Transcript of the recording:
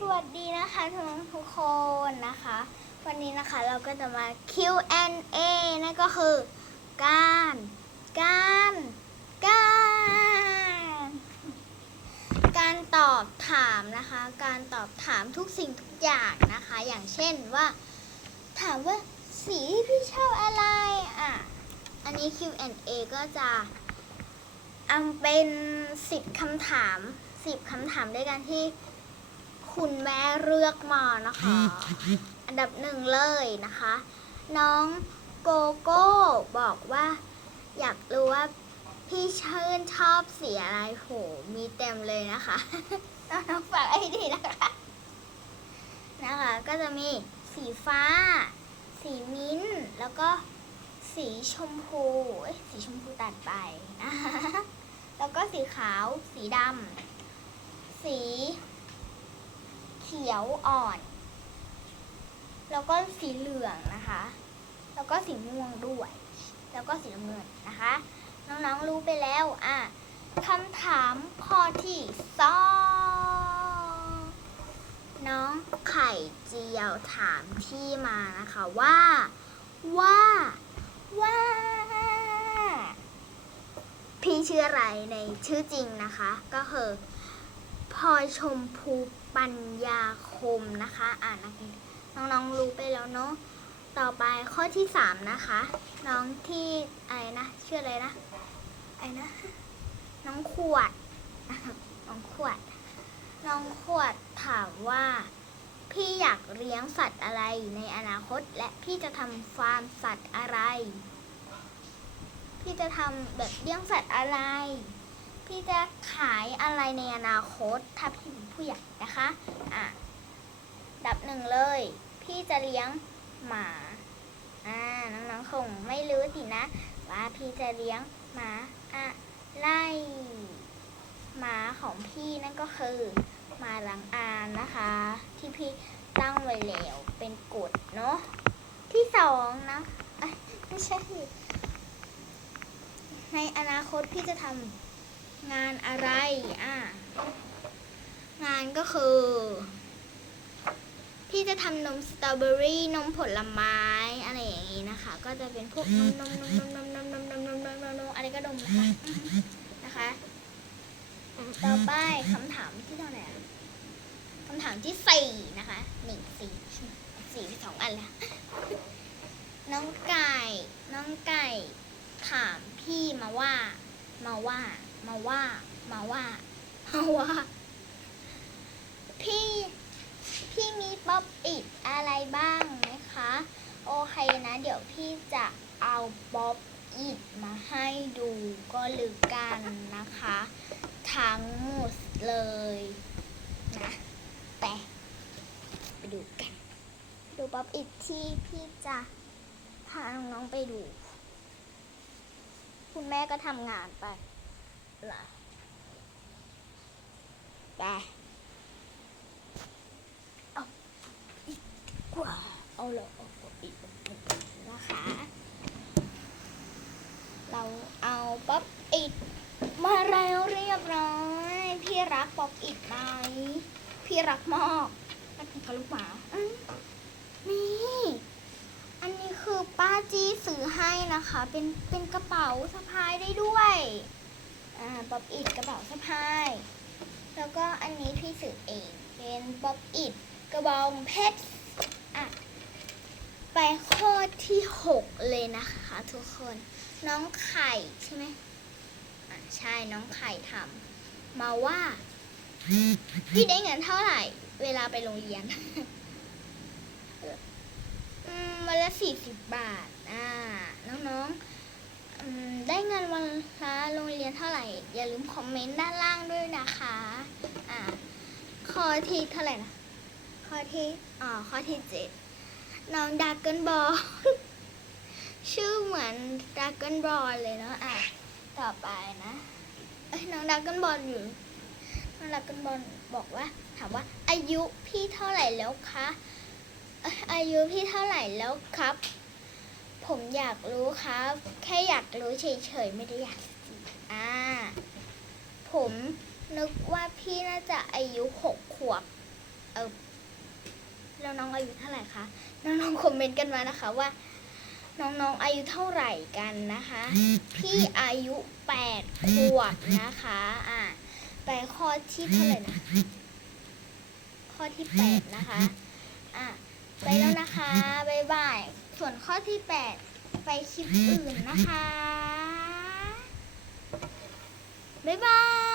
สวัสดีนะคะทุกทุกคนนะคะ วันนี้นะคะเราก็จะมา Q&A นั่นก็คือการการการการตอบถามนะคะ การตอบถามทุกสิ่งทุกอย่างนะคะ อย่างเช่นว่า ถามว่าสีที่พี่ชอบอะไรอะอันนี้ Q&A ก็จะเอาเป็นสิบคำถามสิบคำถามด้วยกันที่ คุณแม่เลือกมานะคะ อันดับหนึ่งเลยนะคะ น้องโกโก้บอกว่า อยากรู้ว่าพี่เชิญชอบสีอะไรโหมีเต็มเลยนะคะน้องฝากไอ้ดีนะคะ นะคะ ก็จะมีสีฟ้า สีมิ้นท์แล้วก็สีชมพูสีชมพูตัดไปนะคะแล้วก็สีขาว สีดำสี เขียวอ่อน แล้วก็สีเหลืองนะคะ แล้วก็สีม่วงด้วย แล้วก็สีน้ำเงินนะคะ น้องๆรู้ไปแล้วอะคำถามข้อที่สองน้องไข่เจียวถามพี่มานะคะว่า ว่าว่าพี่ชื่ออะไรในชื่อจริงนะคะ ก็คือพลอยชมพู ปัญญาคมนะคะ อ่านน้องๆรู้ไปแล้วเนาะต่อไปข้อที่สามนะคะ น้องที่อะไรนะชื่ออะไรนะอะไรนะ น้องขวด น้องขวด น้องขวดถามว่า พี่อยากเลี้ยงสัตว์อะไรในอนาคต และพี่จะทำฟาร์มสัตว์อะไร พี่จะทำแบบเลี้ยงสัตว์อะไร พี่จะขายอะไรในอนาคตถ้าพี่เป็นผู้ใหญ่นะคะอะดับหนึ่งเลย พี่จะเลี้ยงหมาอ่าน้องๆคงไม่รู้สินะ ว่าพี่จะเลี้ยงหมาอะไรหมาของพี่นั่นก็คือหมาหลังอานนะคะ ที่พี่ตั้งไว้แล้วเป็นกฎเนาะที่สองนะไม่ใช่ในอนาคตพี่จะทำ งานอะไร อะ งานก็คือ พี่จะทำนมสตรอเบอรี่นมผลไม้อะไรอย่างนี้นะคะ ก็จะเป็นพวกนมนมนมนมนมนมนมนมนมนมนมอะไรก็ดมนะคะนะคะ ต่อไปคำถามที่เท่าไหร่คำถามที่สี่นะคะหนึ่งสี่สี่สองอันแล้วน้องไก่ น้องไก่ถามพี่มาว่า มาว่า มาว่า มาว่า มาว่า พี่ พี่มีป๊อปอิดอะไรบ้างไหมคะ โอเคนะ เดี๋ยวพี่จะเอาป๊อปอิดมาให้ดูก็ลือกันนะคะ ทั้งหมดเลยนะแต่ไปดูกัน ดูป๊อปอิดที่พี่จะพาน้องๆไปดู คุณแม่ก็ทำงานไป ล่ะแต่เอาอีกกว่าเอาเลยเอาอีกนะคะ เราเอาป๊อปอิดมาแล้วเรียบร้อย พี่รักป๊อปอิดไหมพี่รักมากมันเป็นกระลูกหมาอืมนี่อันนี้คือป้าจีซื้อให้นะคะ เป็นเป็นกระเป๋าสะพายได้ด้วย ป๊อปอิดกระเป๋าสะพาย แล้วก็อันนี้พี่ซื้อเองเป็นป๊อปอิดกระบองเพชรอะไปข้อที่หกเลยนะคะทุกคนน้องไข่ใช่ไหมอะใช่น้องไข่ทำมาว่า พี่ได้เงินเท่าไหร่ เวลาไปโรงเรียนวันละสี่สิบบาท อ่า น้องๆ ได้เงินวันละโรงเรียนเท่าไหร่ อย่าลืมคอมเมนต์ด้านล่างด้วยนะคะอ่าข้อที่เท่าไหร่นะข้อที่อ๋อข้อที่เจ็ดน้องดักเกิลบอลชื่อเหมือนดักเกิลบอลเลยเนาะอะต่อไปนะเอ้ยน้องดักเกิลบอลอยู่น้องดักเกิลบอลบอกว่า ถามว่าอายุพี่เท่าไหร่แล้วคะอายุพี่เท่าไหร่แล้วครับ ผมอยากรู้ครับ แค่อยากรู้เฉยๆไม่ได้อยากจีบอ่า ผมนึกว่าพี่น่าจะอายุหกขวบ เออแล้วน้องอายุเท่าไหร่คะ น้องๆคอมเมนต์กันมานะคะว่า น้องๆอายุเท่าไหร่กันนะคะ พี่อายุแปดขวบนะคะ อะไปข้อที่เท่าไหร่นะข้อที่แปดนะคะ อะ ไปแล้วนะคะ บ๊ายบาย ส่วนข้อที่แปดไปคลิปอื่นนะคะ บ๊ายบาย